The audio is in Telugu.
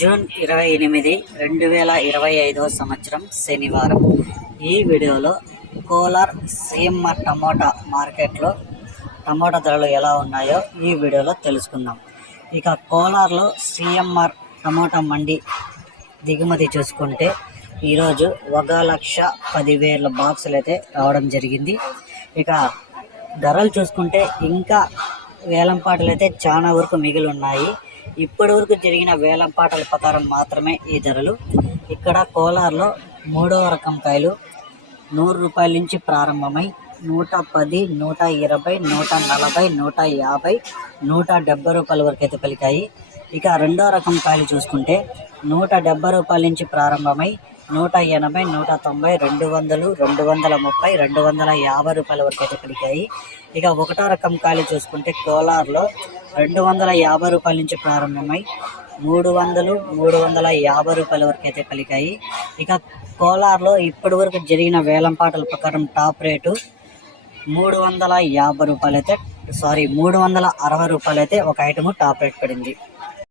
జూన్ 28, 2025 సంవత్సరం శనివారం. ఈ వీడియోలో కోలార్ సిఎంఆర్ టమోటా మార్కెట్లో టమోటా ధరలు ఎలా ఉన్నాయో ఈ వీడియోలో తెలుసుకుందాం. ఇక కోలార్లో సిఎంఆర్ టమోటా మండి దిగుమతి చూసుకుంటే ఈరోజు 1,10,000 బాక్సులు అయితే రావడం జరిగింది. ఇక ధరలు చూసుకుంటే ఇంకా వేలంపాటలు అయితే చాలా వరకు మిగిలి ఉన్నాయి. ఇప్పటి వరకు జరిగిన వేలంపాటల ప్రకారం మాత్రమే ఈ ధరలు. ఇక్కడ కోలార్లో 3వ రకం కాయలు 100 రూపాయల నుంచి ప్రారంభమై 110, 120, 140, 150, 170 రూపాయల వరకు అయితే పలికాయి. ఇక 2వ రకం కాయలు చూసుకుంటే 170 రూపాయల నుంచి ప్రారంభమై 180, 190, 200, 230, 250 రూపాయల వరకు అయితే పలికాయి. ఇక 1వ రకం కాయలు చూసుకుంటే కోలార్లో 250 రూపాయల నుంచి ప్రారంభమై 300, 350 రూపాయల వరకు అయితే పలికాయి. ఇక కోలార్లో ఇప్పటి వరకు జరిగిన వేలంపాటల ప్రకారం టాప్ రేటు 350 రూపాయలు అయితే 360 రూపాయలు అయితే ఒక ఐటమ్ టాప్ రేట్ పడింది.